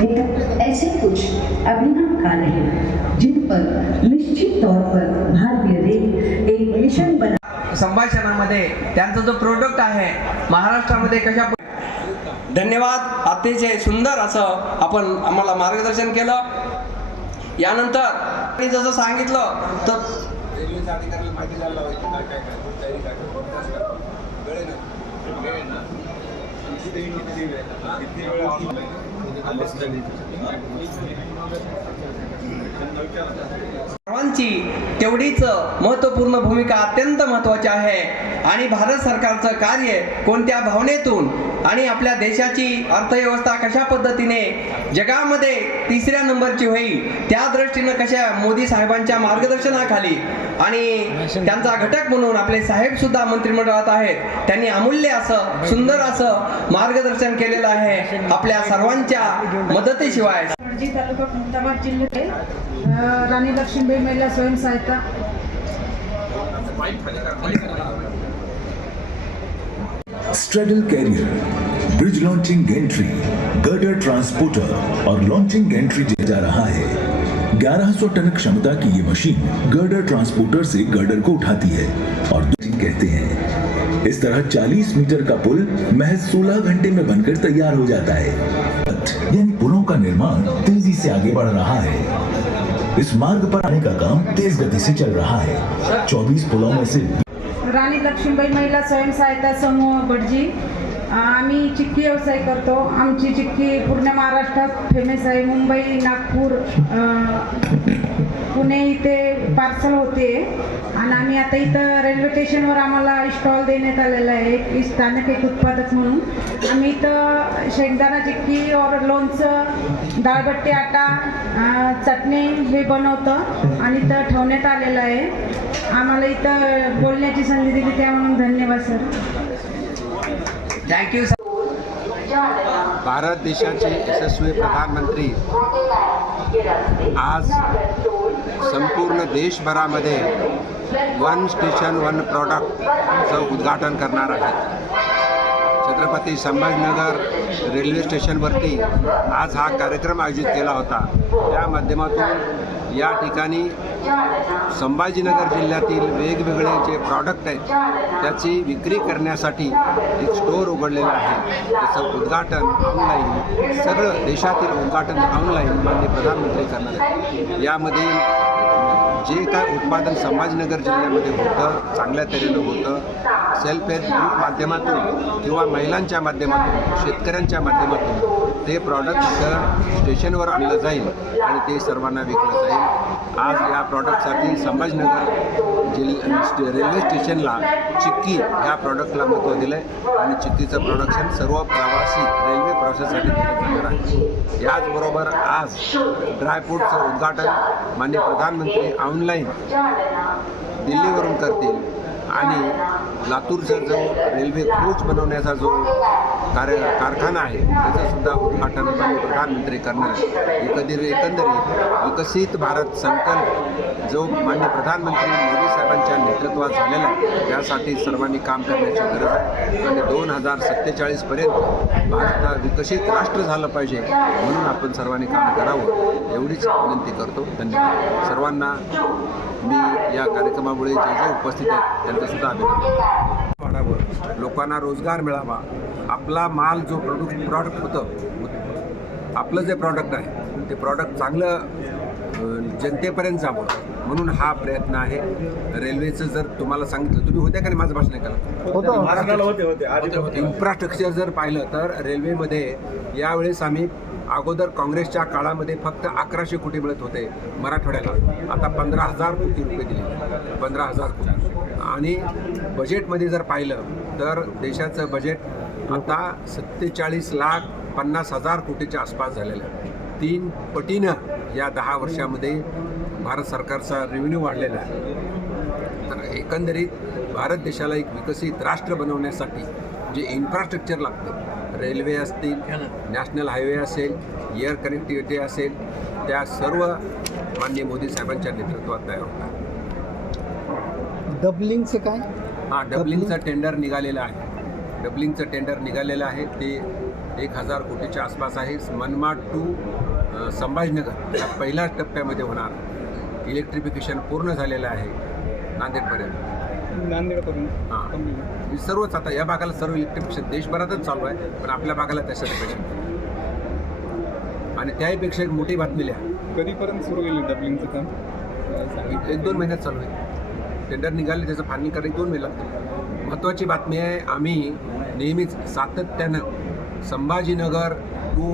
एक ऐसे कुछ अभिनव कार्य हैं जिन पर निश्चित तौर पर भारतीय रेल एक मिशन बना संभाषणामध्ये त्यांचा जो प्रोडक्ट आहे महाराष्ट्रामध्ये कशा धन्यवाद. अतिशय सुंदर असं आपण आम्हाला मार्गदर्शन केलं. यानंतर आणि जसं सांगितलं तर वेळ ना वेळ तेवढीच महत्त्वपूर्ण भूमिका अत्यंत महत्त्वाची आहे. आणि भारत सरकारचं कार्य कोणत्या भावनेतून आणि आपल्या देशाची अर्थव्यवस्था कशा पद्धतीने जगामध्ये तिसऱ्या नंबरची होईल त्या दृष्टीनं कशा मोदी साहेबांच्या मार्गदर्शनाखाली आणि त्यांचा घटक म्हणून आपले साहेब सुद्धा मंत्रिमंडळात आहेत. त्यांनी अमूल्य असं सुंदर असं मार्गदर्शन केलेलं आहे आपल्या सर्वांच्या मदतीशिवाय. जी, तालुका खुलताबाद जिल्ह्यात राणी लक्ष्मीबाई महिला स्वयंसहायता straddle carrier bridge launching gantry girder transporter और लॉन्चिंग गेंट्री दिया जा रहा है। 1100 टन क्षमता की ये मशीन गर्डर ट्रांसपोर्टर से गर्डर को उठाती है और कहते हैं इस तरह 40 मीटर का पुल महज 16 घंटे में बनकर तैयार हो जाता है। यानी पुलों का निर्माण तेज़ी से आगे बढ़ रहा है। इस मार्ग पर आने का काम तेज गति से चल रहा है। 24 पुलों में से राणी लक्ष्मीबाई महिला स्वयं सहायता समूह भटजी आम्ही चिक्की व्यवसाय करतो. आमची चिक्की पूर्ण महाराष्ट्रात फ़ेमस आहे. मुंबई नागपूर अ, पुणे इथे पार्सल होते. आणि आम्ही आता इथं रेल्वे स्टेशनवर आम्हाला स्टॉल देण्यात आलेला आहे. स्थानिक एक उत्पादक म्हणून. आम्ही इथं शेंगदाणा चिक्की और लोणचं दाळबट्टी आटा चटणी हे बनवतं. आणि इथं ठेवण्यात आलेलं आहे. आम्हाला इथं बोलण्याची संधी दिली त्या म्हणून धन्यवाद सर. थँक्यू भारत देशाचे यशस्वी प्रधानमंत्री आज संपूर्ण देशभरामध्ये वन स्टेशन वन प्रॉडक्टचं उद्घाटन करणार आहेत छत्रपती संभाजीनगर रेल्वे स्टेशनवरती आज हा कार्यक्रम आयोजित केला होता. त्या माध्यमातून या ठिकाणी संभाजीनगर जिल्ह्यातील वेगवेगळे जे प्रॉडक्ट आहेत त्याची विक्री करण्यासाठी एक स्टोअर उघडलेलं आहे. त्याचं उद्घाटन ऑनलाईन सगळं देशातील उद्घाटन ऑनलाईन माननीय प्रधानमंत्री करणार आहेत. यामध्ये जे काय उत्पादन संभाजीनगर जिल्ह्यामध्ये होतं चांगल्या तऱ्हेनं होतं सेल्फ हेल्प ग्रुप माध्यमातून किंवा महिलांच्या माध्यमातून शेतकऱ्यांच्या माध्यमातून ते प्रॉडक्ट स्टेशनवर आणलं जाईल आणि ते सर्वांना विकलं जाईल. आज या प्रॉडक्टसाठी संभाजीनगर जिल्हा स्टे- रेल्वे स्टेशनला चिक्की ह्या प्रॉडक्टला महत्त्व दिलं आहे आणि चिक्कीचं प्रोडक्शन सर्व प्रवासी रेल्वे प्रवासासाठी दिलं जाणार आहे. याचबरोबर आज ड्रायफ्रूटचं उद्घाटन माननीय प्रधानमंत्री ऑनलाईन दिल्लीवरून करतील. आणि लातूरचा जो रेल्वे कोच बनवण्याचा जो कार्य कारखाना आहे त्याचंसुद्धा उद्घाटन माननीय प्रधानमंत्री करणार आहे एकंदरीत विकसित भारत संकल्प जो माननीय प्रधानमंत्री मोदी साहेबांच्या नेतृत्वात झालेला आहे त्यासाठी सर्वांनी काम करण्याची गरज आहे. आणि दोन हजार सत्तेचाळीसपर्यंत भारत हा विकसित राष्ट्र झालं पाहिजे म्हणून आपण सर्वांनी काम करावं एवढीच विनंती करतो. धन्यवाद. सर्वांना मी या कार्यक्रमामुळे जे जे उपस्थित आहेत त्यांचं सुद्धा अभिनंदन वाढावं लोकांना रोजगार मिळावा. आपला माल जो प्रोडक्ट प्रॉडक्ट होतं आपलं जे प्रॉडक्ट आहे ते प्रॉडक्ट चांगलं जनतेपर्यंत जावं. म्हणून हा प्रयत्न आहे. रेल्वेचं जर तुम्हाला सांगितलं तुम्ही होत्या का नाही माझं भाषण ऐकायला? इन्फ्रास्ट्रक्चर जर पाहिलं तर रेल्वेमध्ये यावेळेस आम्ही अगोदर काँग्रेसच्या काळामध्ये फक्त अकराशे कोटी मिळत होते मराठवाड्याला. आता पंधरा हजार कोटी रुपये दिले. पंधरा हजार कोटी. आणि बजेटमध्ये जर पाहिलं तर देशाचं बजेट आता सत्तेचाळीस लाख पन्नास हजार कोटीच्या आसपास झालेलं आहे. तीन पटीनं या दहा वर्षामध्ये भारत सरकारचा रेव्हेन्यू वाढलेला आहे. तर एकंदरीत भारत देशाला एक विकसित राष्ट्र बनवण्यासाठी जे इन्फ्रास्ट्रक्चर लागतं रेल्वे असतील नॅशनल हायवे असेल एअर कनेक्टिव्हिटी असेल त्या सर्व माननीय मोदी साहेबांच्या नेतृत्वात तयार होतात. डबलिंगचं काय? हां डबलिंगचं टेंडर निघालेलं आहे. डबलिंगचं टेंडर निघालेलं आहे. ते एक हजार कोटीच्या आसपास आहे. मनमाड टू संभाजीनगर या पहिल्या टप्प्यामध्ये होणार. इलेक्ट्रिफिकेशन पूर्ण झालेलं आहे. नांदेडपर्यंत. नांदेडपर्यंत. हां. मी सर्वच आता या भागाला सर्व इलेक्ट्रिफिकेशन देशभरातच चालू आहे पण आपल्या भागाला त्याच्यापेक्षा आणि त्याहीपेक्षा एक मोठी बातमी लिहा. कधीपर्यंत सुरू होईल डबलिंगचं काम? एक दोन महिन्यात चालू आहे टेंडर निघाले त्याचं फायनल करायला दोन महिने लागतील महत्त्वाची बातमी आहे आम्ही नेहमीच सातत्यानं संभाजीनगर टू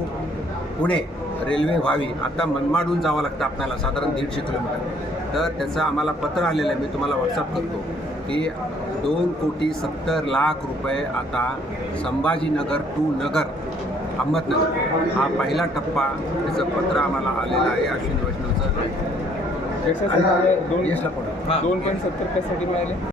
पुणे रेल्वे व्हावी आता मनमाडून जावं लागतं आपल्याला साधारण दीडशे किलोमीटर. तर त्याचं आम्हाला पत्र आलेलं आहे मी तुम्हाला व्हॉट्सअप करतो की दोन कोटी सत्तर लाख रुपये आता संभाजीनगर टू नगर अहमदनगर हा पहिला टप्पा त्याचं पत्र आम्हाला आलेलं आहे अश्विनी वैष्णवचं. दोन पॉईंट सत्तर कशासाठी मिळाले.